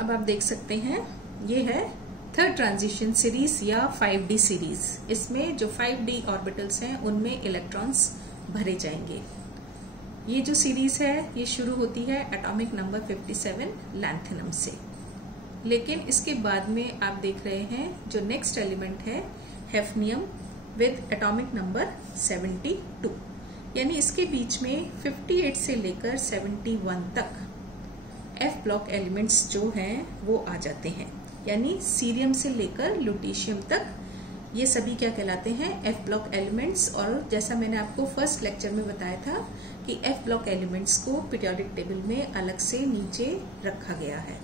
अब आप देख सकते हैं ये है थर्ड ट्रांजिशन सीरीज या 5D सीरीज। इसमें जो 5D ऑर्बिटल्स हैं उनमें इलेक्ट्रॉन्स भरे जाएंगे। ये जो सीरीज है ये शुरू होती है एटॉमिक नंबर 57 लैंथेनम से, लेकिन इसके बाद में आप देख रहे हैं जो नेक्स्ट एलिमेंट है हेफनियम विद एटॉमिक नंबर 72, यानी इसके बीच में 58 से लेकर 71 तक एफ ब्लॉक एलिमेंट्स जो हैं वो आ जाते हैं। यानी सीरियम से लेकर ल्यूटीशियम तक ये सभी क्या कहलाते हैं, एफ ब्लॉक एलिमेंट्स। और जैसा मैंने आपको फर्स्ट लेक्चर में बताया था कि एफ ब्लॉक एलिमेंट्स को पीरियोडिक टेबल में अलग से नीचे रखा गया है।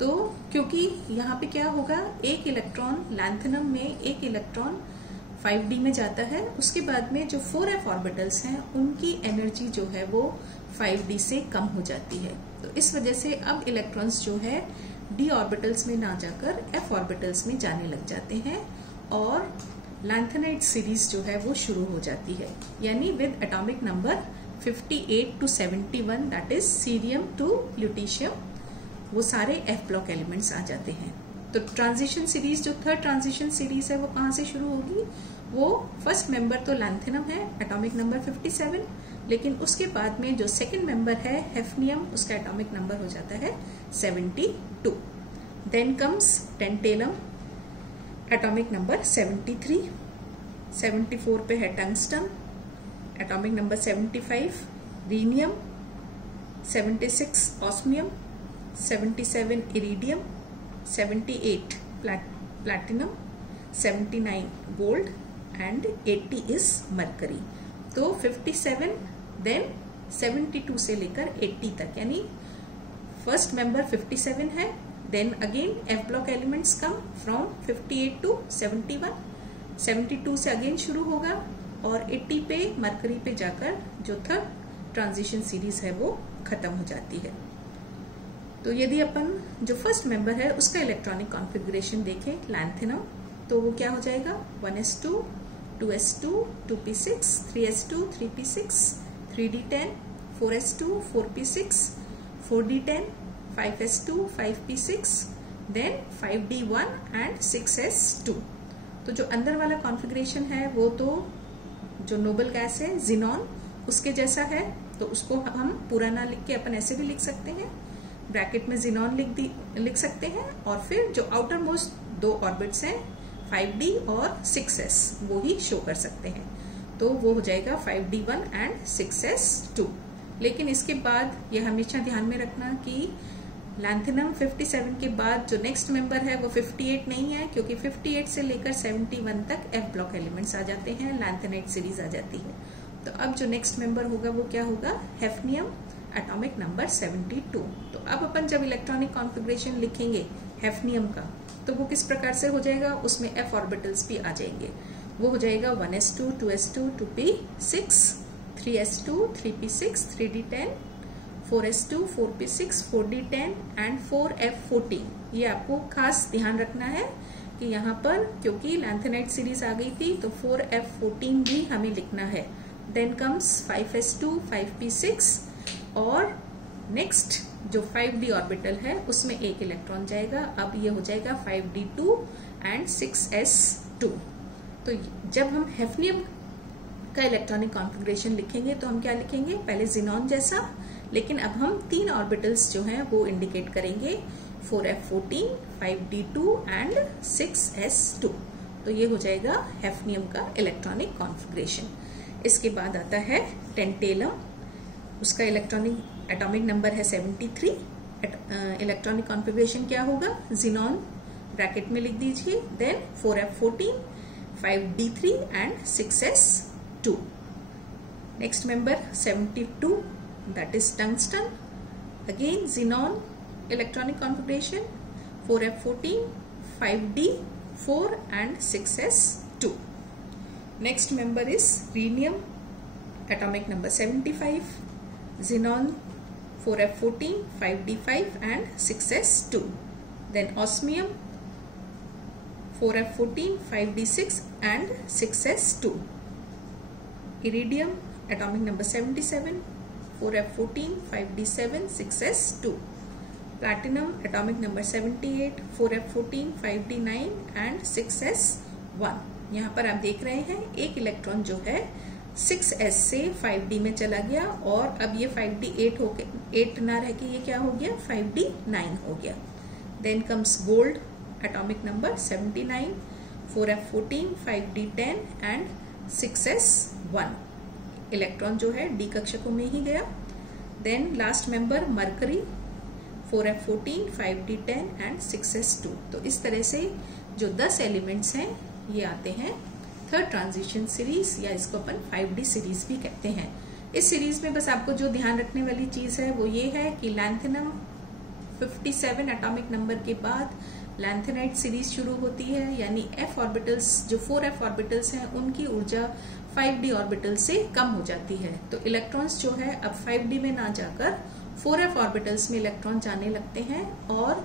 तो क्योंकि यहाँ पे क्या होगा, एक इलेक्ट्रॉन लैंथेनम में एक इलेक्ट्रॉन 5D में जाता है, उसके बाद में जो 4f ऑर्बिटल्स हैं उनकी एनर्जी जो है वो 5D से कम हो जाती है। तो इस वजह से अब इलेक्ट्रॉन्स जो है d ऑर्बिटल्स में ना जाकर f ऑर्बिटल्स में जाने लग जाते हैं और लैंथेनाइट सीरीज जो है वो शुरू हो जाती है। यानी with atomic number 58 to 71, that is cerium to lutetium, वो सारे f ब्लॉक एलिमेंट्स आ जाते हैं। तो ट्रांजिशन सीरीज जो थर्ड ट्रांजिशन सीरीज है वो कहाँ से शुरू होगी, वो फर्स्ट मेंबर तो लैंथेनम है एटॉमिक नंबर 57, लेकिन उसके बाद में जो सेकंड मेंबर है हेफनियम, उसका एटॉमिक नंबर हो जाता है 72। Then comes tantalum atomic number 73, 74 पे है tungsten atomic number 75, rhenium 76, osmium 77, iridium 78, platinum 79, gold and 80 is mercury. तो 57 देन 72 से लेकर 80 तक, यानी फर्स्ट मेंबर 57 है, then again F block elements come from 58 to 71, 72 से अगेन शुरू होगा और 80 पे मरकरी पे जाकर जो थर्ड ट्रांजिशन सीरीज है वो खत्म हो जाती है। तो यदि अपन जो फर्स्ट मेंबर है उसका इलेक्ट्रॉनिक कॉन्फ़िगरेशन देखें लैंथेनम, तो वो क्या हो जाएगा 1s2, 2s2, 2p6, 3s2, 3p6, 3d10, 4s2, 4p6, 4d10, 5s2, 5p6, then 5d1 and 6s2। तो जो अंदर वाला कॉन्फ़िगरेशन है वो तो जो नोबल गैस है जिनॉन उसके जैसा है, तो उसको हम पूरा ना लिख के अपन ऐसे भी लिख सकते हैं, ब्रैकेट में जिनॉन लिख सकते हैं, और फिर जो आउटर मोस्ट दो ऑर्बिट्स हैं 5D और 6s वो ही शो कर सकते हैं। तो वो हो जाएगा 5d1 एंड 6s2। लेकिन इसके बाद ये हमेशा ध्यान में रखना कि लैंथेनम 57 के बाद जो नेक्स्ट मेंबर है वो 58 नहीं है, क्योंकि 58 से लेकर 71 तक एफ ब्लॉक एलिमेंट्स आ जाते हैं, लैंथेनाइट सीरीज आ जाती है। तो अब जो नेक्स्ट मेंबर होगा वो क्या होगा, हेफनियम एटॉमिक नंबर 72। तो अब अपन जब इलेक्ट्रॉनिक कॉन्फ़िगरेशन लिखेंगे हेफनियम का, तो वो किस प्रकार से हो जाएगा, उसमें एफ ऑर्बिटल्स भी आ जाएंगे। वो हो जाएगा 1s2, 2s2, 2p6, 3s2, 3p6, 3d10, 4s2, 4p6, 4d10 and 4f14। ये आपको खास ध्यान रखना है कि यहाँ पर क्योंकि लैंथेनाइट सीरीज आ गई थी तो 4f14 भी हमें लिखना है। देन कम्स 5s2, 5p6 और नेक्स्ट जो 5D ऑर्बिटल है उसमें एक इलेक्ट्रॉन जाएगा। अब ये हो जाएगा 5d2 एंड 6s2। तो जब हम हेफनियम का इलेक्ट्रॉनिक कॉन्फ़िगरेशन लिखेंगे तो हम क्या लिखेंगे, पहले जिनॉन जैसा, लेकिन अब हम 3 ऑर्बिटल्स जो हैं वो इंडिकेट करेंगे, 4f14, 5d2 एंड 6s2। तो ये हो जाएगा हेफनियम का इलेक्ट्रॉनिक कॉन्फ़िगरेशन। इसके बाद आता है टेंटेलम, उसका इलेक्ट्रॉनिक एटॉमिक नंबर है 73। इलेक्ट्रॉनिक कॉन्फ़िगरेशन क्या होगा, जिनॉन ब्रैकेट में लिख दीजिए, then 4f14, 5d3 and 6s2। Next member 72, that is tungsten, again xenon electronic configuration 4f14, 5d4 and 6s2। Next member is rhenium atomic number 75, xenon 4f14, 5d5 and 6s2. Then osmium 4f14, 5d6 and 6s2. Iridium atomic number 77, 4f14, 5d7, 6s2. Platinum atomic number 78, 4f14, 5d9 and 6s1। यहाँ पर आप देख रहे हैं एक electron जो है 6s से 5d में चला गया और अब ये 5d8 हो गया, 8 ना रह के ये क्या हो गया 5d9 हो गया। Then comes gold atomic number 79, 4f14, 5d10 and 6s1। Electron जो है डी कक्षकों में ही गया। Then last member mercury 4f14, 5d10 and 6s2। तो इस तरह से जो 10 एलिमेंट्स हैं ये आते हैं थर्ड ट्रांजिशन सीरीज, या इसको अपन 5d सीरीज भी कहते हैं। इस सीरीज में बस आपको जो ध्यान रखने वाली चीज है वो ये है कि लैंथेनम 57 एटॉमिक नंबर के बाद लैंथेनाइट सीरीज शुरू होती है, यानी f ऑर्बिटल्स जो 4f ऑर्बिटल्स हैं उनकी ऊर्जा 5d ऑर्बिटल से कम हो जाती है। तो इलेक्ट्रॉन्स जो है अब 5d में ना जाकर 4f ऑर्बिटल्स में इलेक्ट्रॉन जाने लगते हैं और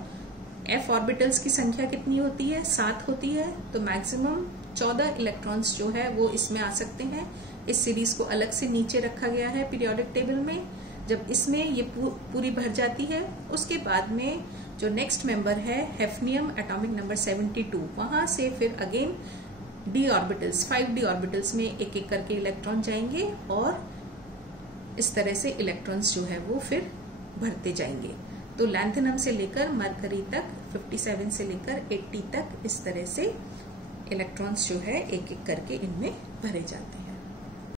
f ऑर्बिटल्स की संख्या कितनी होती है 7 होती है। तो मैक्सिमम 14 इलेक्ट्रॉन्स जो है वो इसमें आ सकते हैं। इस सीरीज को अलग से नीचे रखा गया है पीरियोडिक टेबल में। जब इसमें ये पूरी भर जाती है उसके बाद में जो नेक्स्ट मेंबर है हेफनियम एटॉमिक नंबर 72, वहां से फिर again d orbitals 5d orbitals में एक एक करके इलेक्ट्रॉन जाएंगे और इस तरह से इलेक्ट्रॉन्स जो है वो फिर भरते जाएंगे। तो लैंथेनम से लेकर मरकरी तक 57 से लेकर 80 तक इस तरह से इलेक्ट्रॉन्स जो है एक एक करके इनमें भरे जाते हैं।